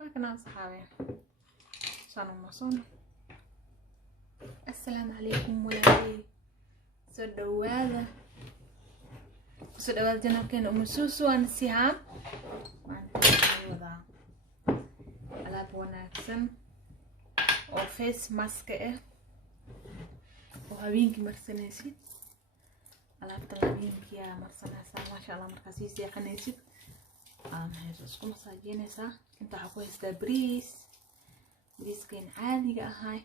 لكن أصحابي صانو مصون. السلام عليكم ولادي. سدوادة جناب كان أم سوسو أنا سهام وأنا وضع ألعاب وناكسن أو فيس ماسك وهابينك مرسنيسي ألعاب تلابينك يا مرسنيسا ما شاء الله مركزيسي يا خنيسي هيسكم مساجينيسا انت حكويستا بريس كان عادي هاي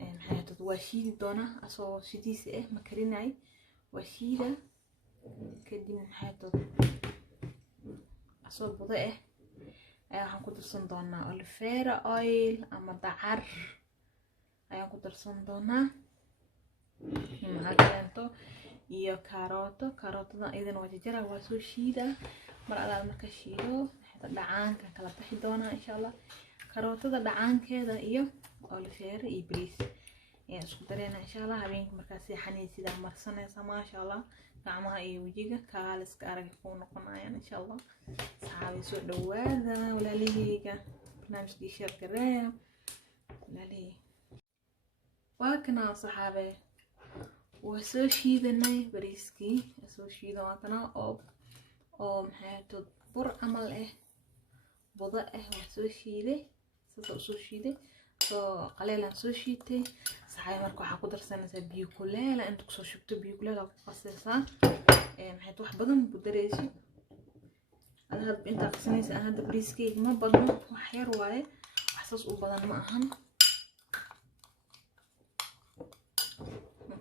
محيطة واشيد دونا أصو شديسي مكريناي وشيدة كدي من محيطة أصو بضيئة أيها كدرسن دونا أوليفيرا أويل أما دعر أيها كدرسن دونا معاكلانتو iyo kaarootada idan waa jajara waa soo shiida mar alaal marka shiido dhacaanka kala bixi doona insha Allah kaarootada dhacaankeeda iyo olifeer iyo bariis ayaa isku dareena insha Allah habeenkii markaas xaniisida marsanaysa ma sha Allah gacmaha iyo wajiga kaaliska arag ku noqonayaan insha Allah saxaabi soo dhawaada walaalihayga barnaamijkii share gareeya walaalihii waa kana saxaabe وسو شيدناي بريسكي سو شيدو واتنا او محيطو بر عمل بضاء وسو شيدي سو شيدي سو قليلا سو شيدي صحاي مركو waxaa ku darsanaysaa biyo kuleel inta ku soo shubto biyo kuleel oo qasaysan maxay wax badan ku dareeyay hada inta qasnaysa hada bariiskeyga ma badno wax yar waaye waxsaas u badan ma ahan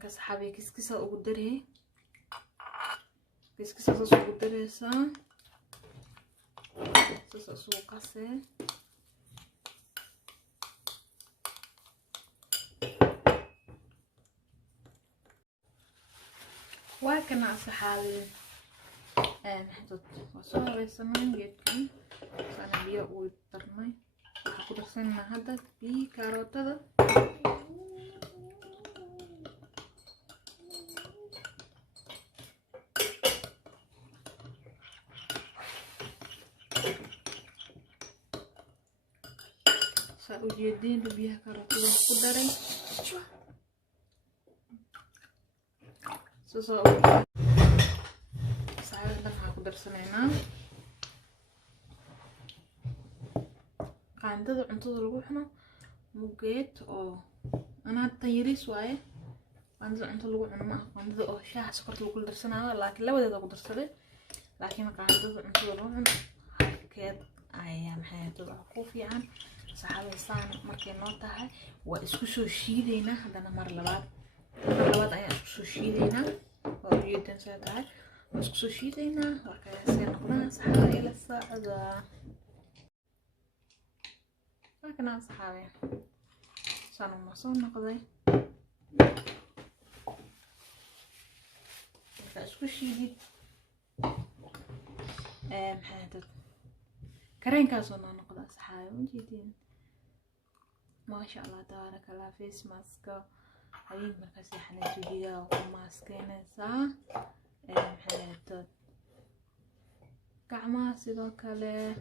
كسحابي كيسكيسا ugu darey كيسكيسا ugu dareysa soo qase waa kana saxaabi maxdud soo habaysanay geedkan sana biyo u darnay waxa ku darsanaa hadda karootada ujeedin biyaha karootada ku daray soo saarada waxa ku darsanayna qaandada cuntada lagu cuno mugeed oo ana tayris waaye qaandada cuntada lagu cuno ma qaandada oo shaaha sokorta lagu darsanayo laakiin labadeeda ku darsaday laakiin qaandada cuntada lagu cuno halkeed ayaa maxayada ku fiican صحابي صان markay noo tahay waa isku soo shiideyna hadana mar labaad ayaa isku soo shiideyna oo ujeedin soo tahay waa isku soo shiideyna marka seen noqonaa saxaabi ila saacada markana saxaabi saan ma soo noqday marka isku shiidid maxay kareenkaas oo noqda saxaabi ujeedin ما شاء الله تبارك الله فيس ماسك هاي مركز حنيت وجيها وماسكين سا حيات كعما سيدو كله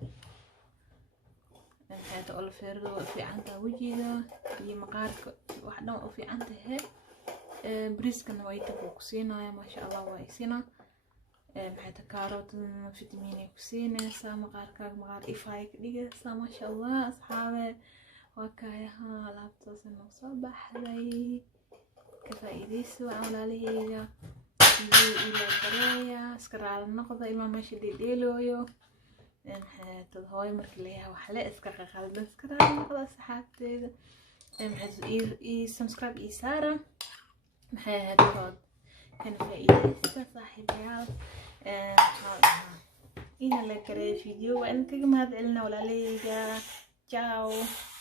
حيات أولفير في عنده وجيها هي مقارك واحدة وفي عنده هي بريس كان وايت فوكسينا ما شاء الله وايسينا حيات كاروت فيتامين كوسينا سا مقارك مقار إفايك ديجا سا ما شاء الله أصحابه وكايها لابتوس الصباح لي كفايديس وعلالهيga iyo bareeya iska raal noqdo ilma meesha deedeeloyo maxay hooy markii la yahay wax la iska qaldan iska raal noqdo saxaabteeda maxay subscribe ii saara maxay hadkood kan faa'iideysta saaxiibayaal ina la gareey video waan kaga mahad celina walaaleyga ciao